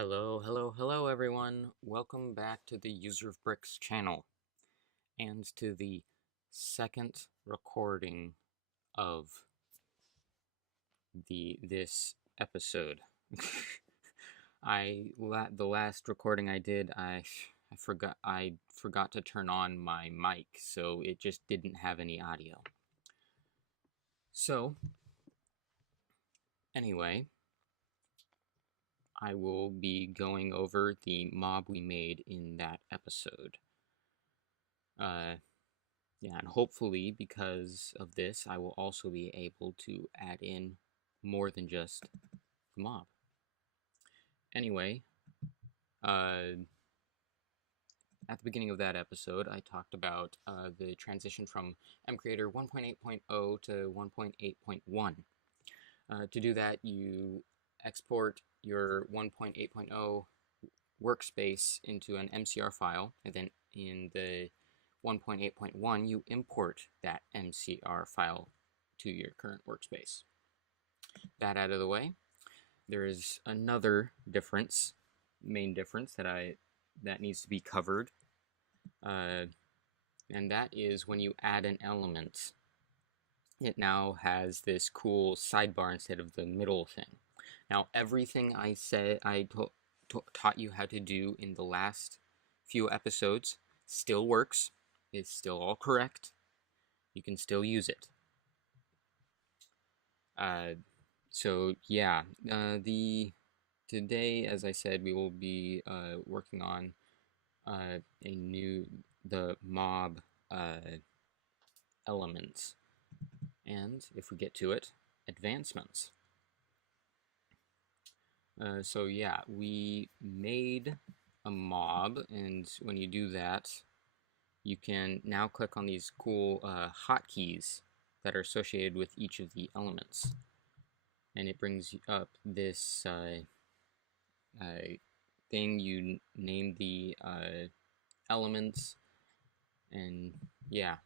Hello everyone. Welcome back to the User of Bricks channel and to the second recording of this episode. The last recording I did, I forgot to turn on my mic, so it just didn't have any audio. So anyway, I will be going over the mob we made in that episode. Yeah, and hopefully because of this, I will also be able to add in more than just the mob. Anyway, at the beginning of that episode, I talked about the transition from mcreator 1.8.0 to 1.8.1. To do that, you export your 1.8.0 workspace into an MCR file, and then in the 1.8.1, you import that MCR file to your current workspace. That out of the way, there is another difference, main difference that needs to be covered, and that is when you add an element, it now has this cool sidebar instead of the middle thing. Now, everything I taught you how to do in the last few episodes still works. It's still all correct. You can still use it. So yeah, today, as I said, we will be working on the mob elements, and if we get to it, advancements. So yeah, we made a mob, and when you do that, you can now click on these cool hotkeys that are associated with each of the elements. And it brings up this thing. You name the elements, and yeah.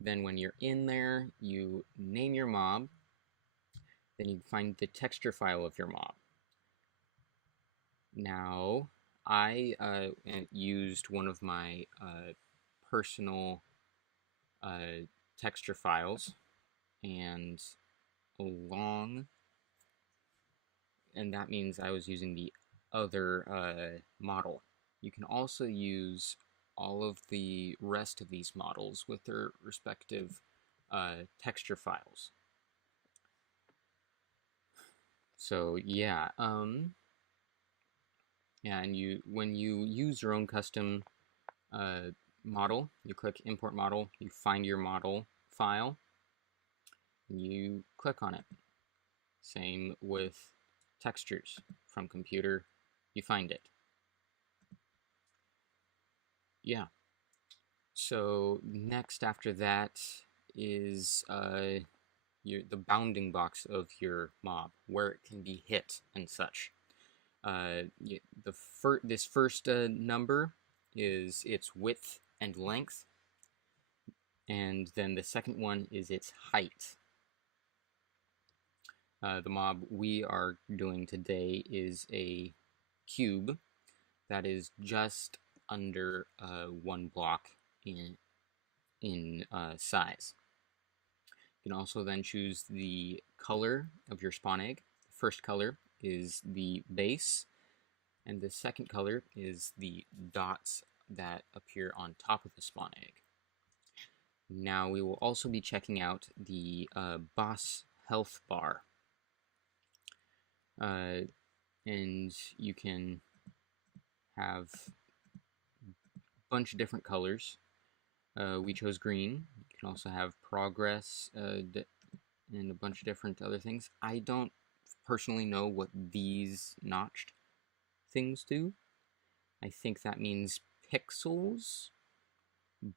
Then when you're in there, you name your mob. Then you find the texture file of your mob. Now, I used one of my personal texture files, and that means I was using the other model. You can also use all of the rest of these models with their respective texture files. So yeah, and when you use your own custom model, you click Import Model, you find your model file, and you click on it. Same with textures. From computer, you find it. Yeah. So next after that is the bounding box of your mob, where it can be hit and such. This first number is its width and length, and then the second one is its height. The mob we are doing today is a cube that is just under 1 block in size. You can also then choose the color of your spawn egg. The first color is the base, and the second color is the dots that appear on top of the spawn egg. Now we will also be checking out the boss health bar. And you can have a bunch of different colors. We chose green. You can also have progress and a bunch of different other things. I don't personally know what these notched things do. I think that means pixels,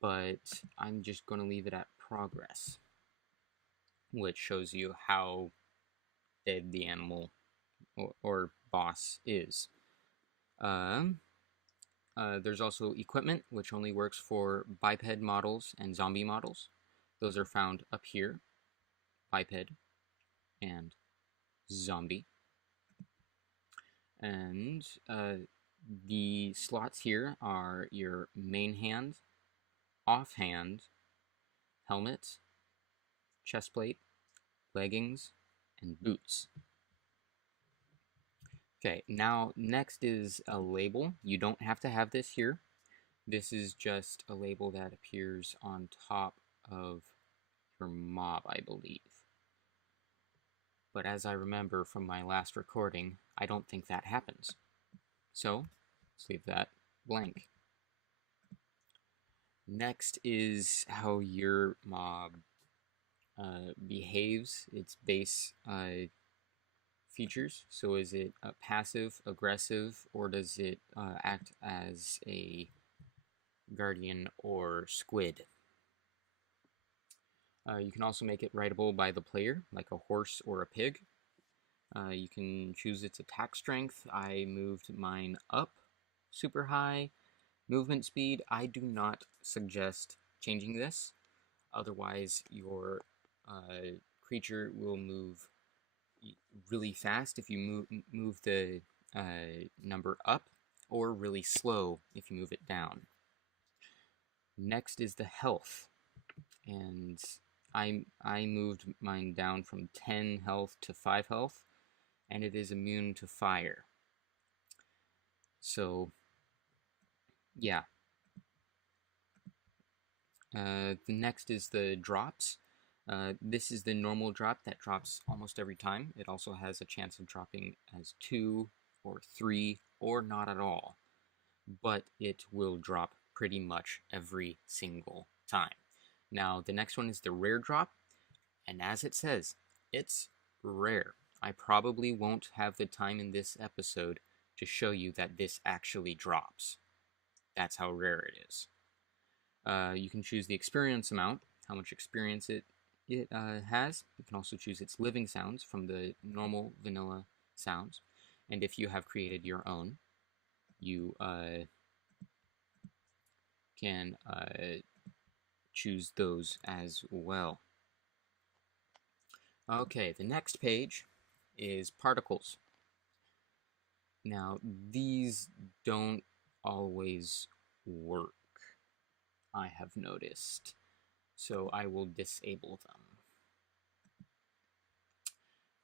but I'm just going to leave it at progress, which shows you how dead the animal or boss is. There's also equipment, which only works for biped models and zombie models. Those are found up here, biped and zombie. And the slots here are your main hand, offhand, helmet, chestplate, leggings, and boots. Okay, now next is a label. You don't have to have this here. This is just a label that appears on top of your mob, I believe. But as I remember from my last recording, I don't think that happens. So, let's leave that blank. Next is how your mob behaves, its base features. So is it passive, aggressive, or does it act as a guardian or squid? You can also make it writable by the player, like a horse or a pig. You can choose its attack strength. I moved mine up super high. Movement speed, I do not suggest changing this. Otherwise, your creature will move really fast if you move the number up, or really slow if you move it down. Next is the health, and I moved mine down from 10 health to 5 health, and it is immune to fire. So, yeah. The next is the drops. This is the normal drop that drops almost every time. It also has a chance of dropping as 2 or 3 or not at all, but it will drop pretty much every single time. Now, the next one is the rare drop, and as it says, it's rare. I probably won't have the time in this episode to show you that this actually drops. That's how rare it is. You can choose the experience amount, how much experience it has. You can also choose its living sounds from the normal vanilla sounds. And if you have created your own, you can choose those as well. Okay, the next page is particles. Now, these don't always work, I have noticed, so I will disable them.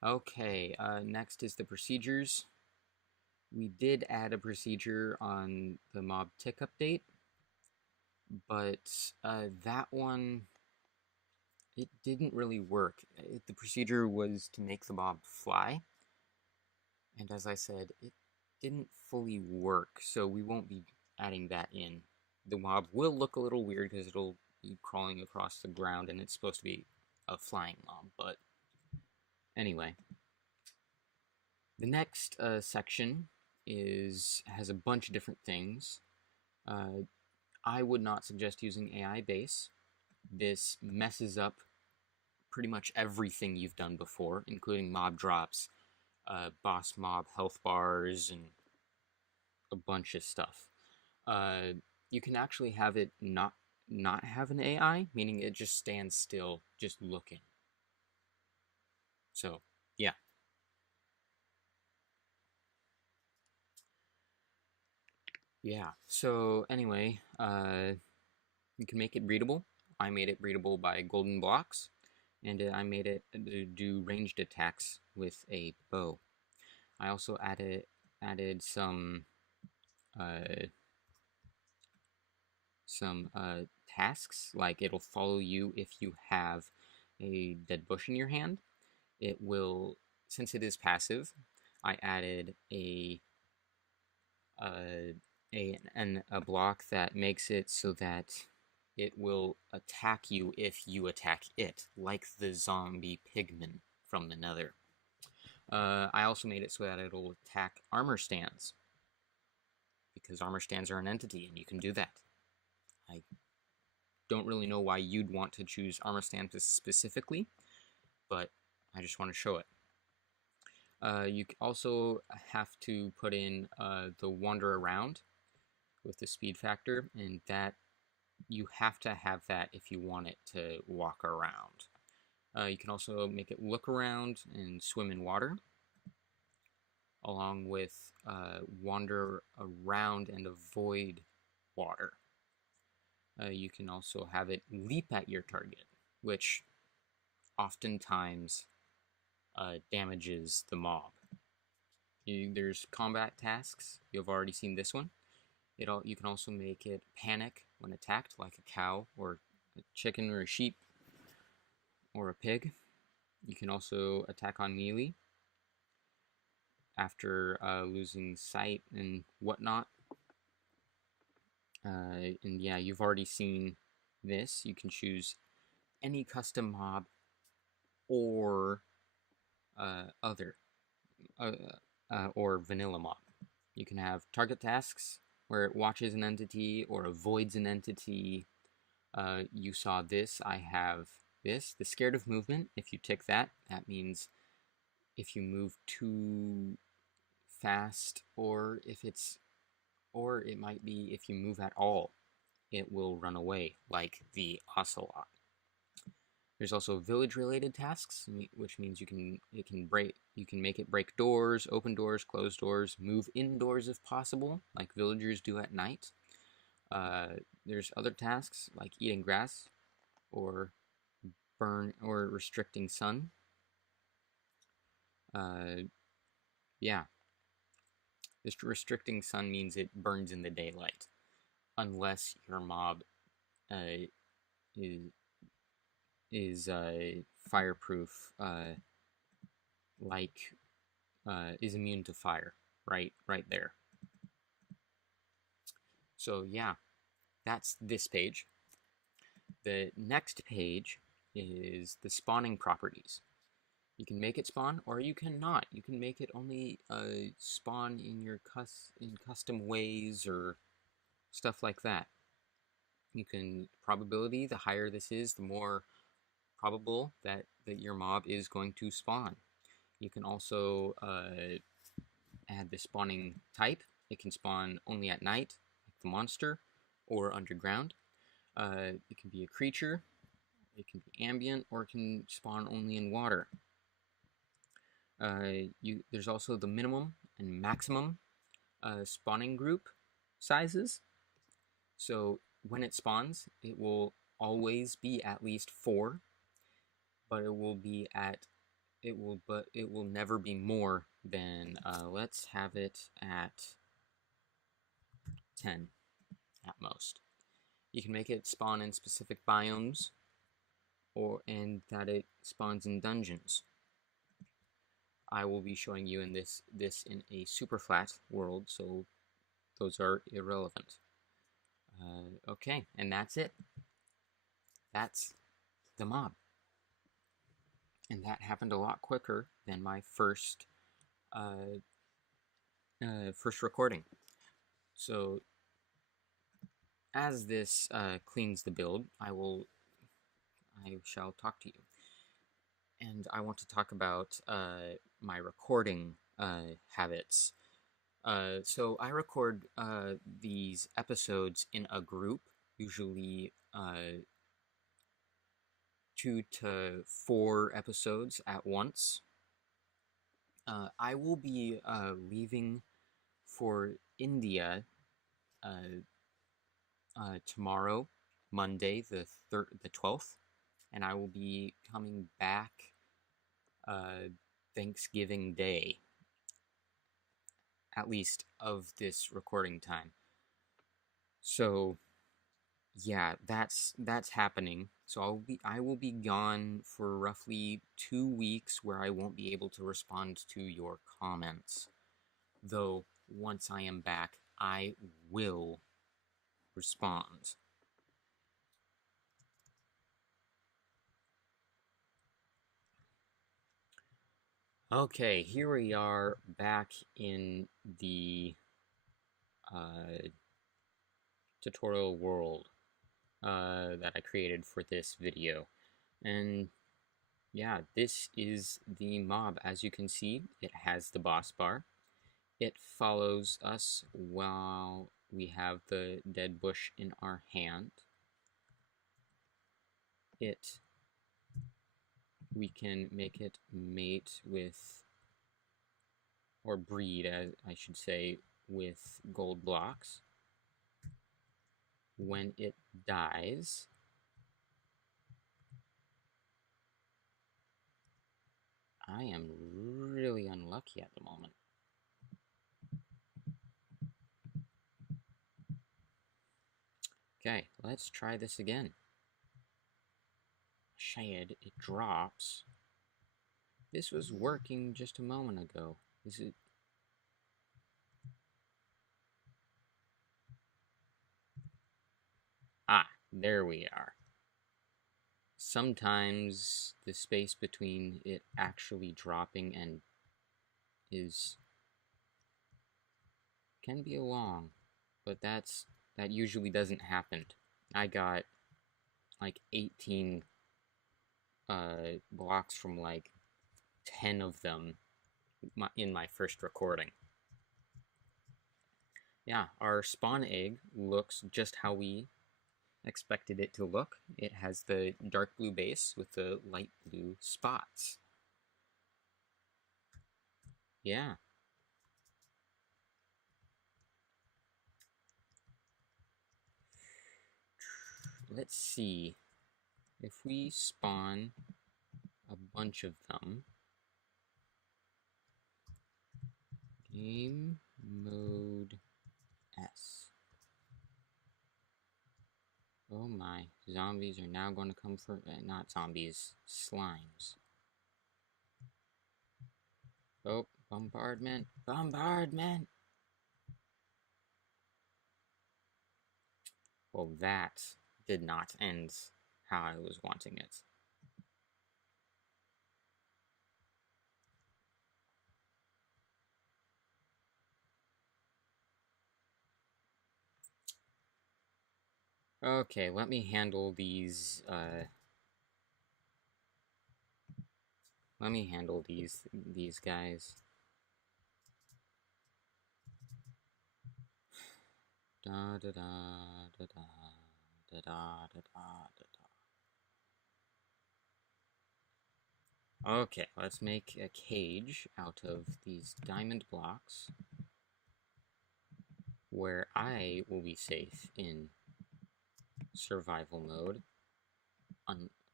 Okay, next is the procedures. We did add a procedure on the mob tick update, but that one, it didn't really work. The procedure was to make the mob fly, and as I said, it didn't fully work, so we won't be adding that in. The mob will look a little weird because it'll be crawling across the ground, and it's supposed to be a flying mob, but anyway. The next section has a bunch of different things. I would not suggest using AI base. This messes up pretty much everything you've done before, including mob drops, boss mob health bars, and a bunch of stuff. You can actually have it not have an AI, meaning it just stands still, just looking. So, yeah. Yeah, so anyway, you can make it readable. I made it readable by golden blocks, and I made it do ranged attacks with a bow. I also added some tasks, like it'll follow you if you have a dead bush in your hand. It will, since it is passive, I added a block that makes it so that it will attack you if you attack it, like the zombie pigman from the Nether. I also made it so that it'll attack armor stands, because armor stands are an entity, and you can do that. I don't really know why you'd want to choose armor stands specifically, but I just want to show it. You also have to put in the wander around with the speed factor, and that you have to have that if you want it to walk around. You can also make it look around and swim in water. along with wander around and avoid water. You can also have it leap at your target, which oftentimes damages the mob. There's combat tasks. You've already seen this one. You can also make it panic when attacked, like a cow or a chicken or a sheep or a pig. You can also attack on melee after losing sight and whatnot. And yeah, you've already seen this. You can choose any custom mob or other uh, or vanilla mob. You can have target tasks where it watches an entity or avoids an entity. You saw this. I have this. The scared of movement. If you tick that, that means if you move too fast, or it might be if you move at all, it will run away, like the ocelot. There's also village-related tasks, which means you can make it break doors, open doors, close doors, move indoors if possible, like villagers do at night. There's other tasks like eating grass, or burn or restricting sun. Yeah, this restricting sun means it burns in the daylight, unless your mob uh, is fireproof, like is immune to fire. Right there. So yeah, that's this page. The next page is the spawning properties. You can make it spawn, or you cannot. You can make it only spawn in your custom ways or stuff like that. You can probability. The higher this is, the more probable that your mob is going to spawn. You can also add the spawning type. It can spawn only at night, like the monster, or underground. It can be a creature, it can be ambient, or it can spawn only in water. There's also the minimum and maximum spawning group sizes. So when it spawns, it will always be at least 4, but it will never be more than let's have it at 10 at most. You can make it spawn in specific biomes, and that it spawns in dungeons. I will be showing you in this in a super flat world, so those are irrelevant. Okay, and that's it. That's the mob. And that happened a lot quicker than my first recording. So as this cleans the build, I shall talk to you. And I want to talk about my recording habits. So I record these episodes in a group, usually 2 to 4 episodes at once. I will be leaving for India tomorrow, Monday, the 12th, and I will be coming back Thanksgiving Day, at least of this recording time. So yeah, that's happening. So I will be gone for roughly 2 weeks, where I won't be able to respond to your comments. Though once I am back, I will respond. Okay, here we are back in the tutorial world that I created for this video. And yeah, this is the mob. As you can see, it has the boss bar. It follows us while we have the dead bush in our hand. We can make it mate with or breed, as I should say, with gold blocks. When it dies, I am really unlucky at the moment. Okay, let's try this again. Shade, it drops. This was working just a moment ago. Is it? Ah, there we are. Sometimes the space between it actually dropping and can be long, but that usually doesn't happen. I got like 18 blocks from like 10 of them in my first recording. Yeah, our spawn egg looks just how we expected it to look. It has the dark blue base with the light blue spots. Yeah. Let's see. If we spawn a bunch of them, game mode S. Oh my, zombies are now going to come for, not zombies, slimes. Oh, bombardment, bombardment! Well, that did not end how I was wanting it. Okay, let me handle these, let me handle these guys. Da da da da da da da da da da da. Okay, let's make a cage out of these diamond blocks where I will be safe in survival mode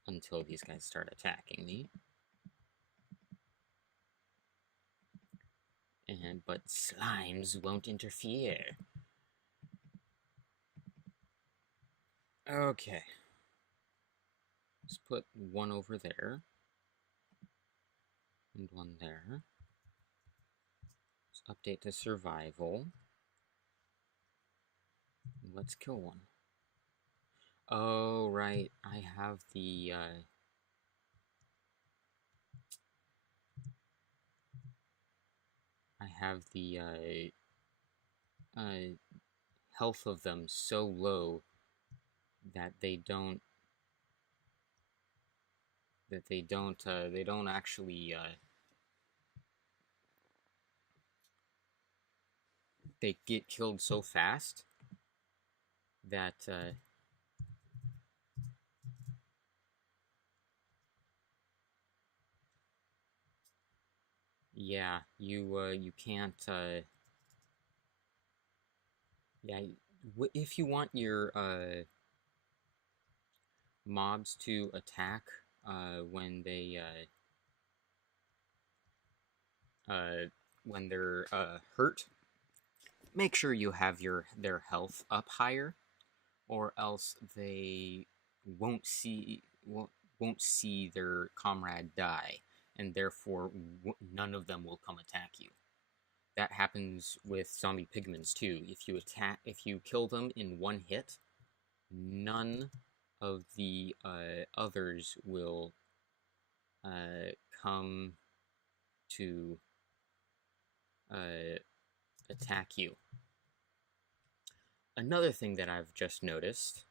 until these guys start attacking me. But slimes won't interfere. Okay. Let's put one over there. And one there. Let's update to survival. Let's kill one. Oh, right. I have the, health of them so low that they don't actually, they get killed so fast that, yeah, you can't, yeah, if you want your, mobs to attack, when they're, hurt, make sure you have their health up higher, or else they won't see their comrade die, and therefore none of them will come attack you. That happens with zombie pigments too. If you kill them in one hit, none of the others will come to attack you. Another thing that I've just noticed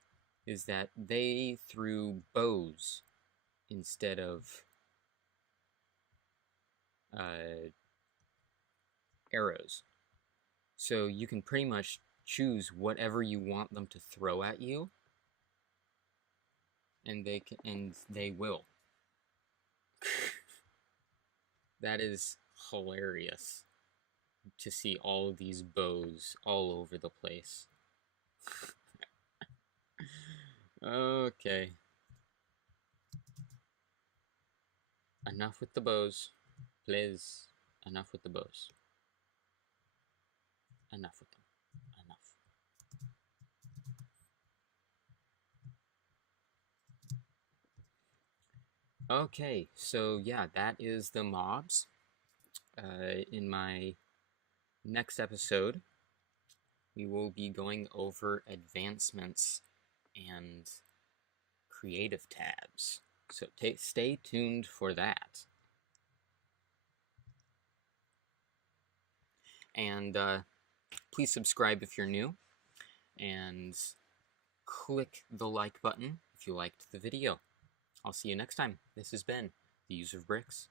is that they threw bows instead of arrows. So you can pretty much choose whatever you want them to throw at you, and they will. That is hilarious. to see all of these bows all over the place. Okay. Enough with the bows. Please. Enough with the bows. Enough with them. Enough. Okay, so yeah, that is the mobs. In my next episode, we will be going over advancements and creative tabs. So stay tuned for that. And please subscribe if you're new, and click the like button if you liked the video. I'll see you next time. This has been the User of Bricks.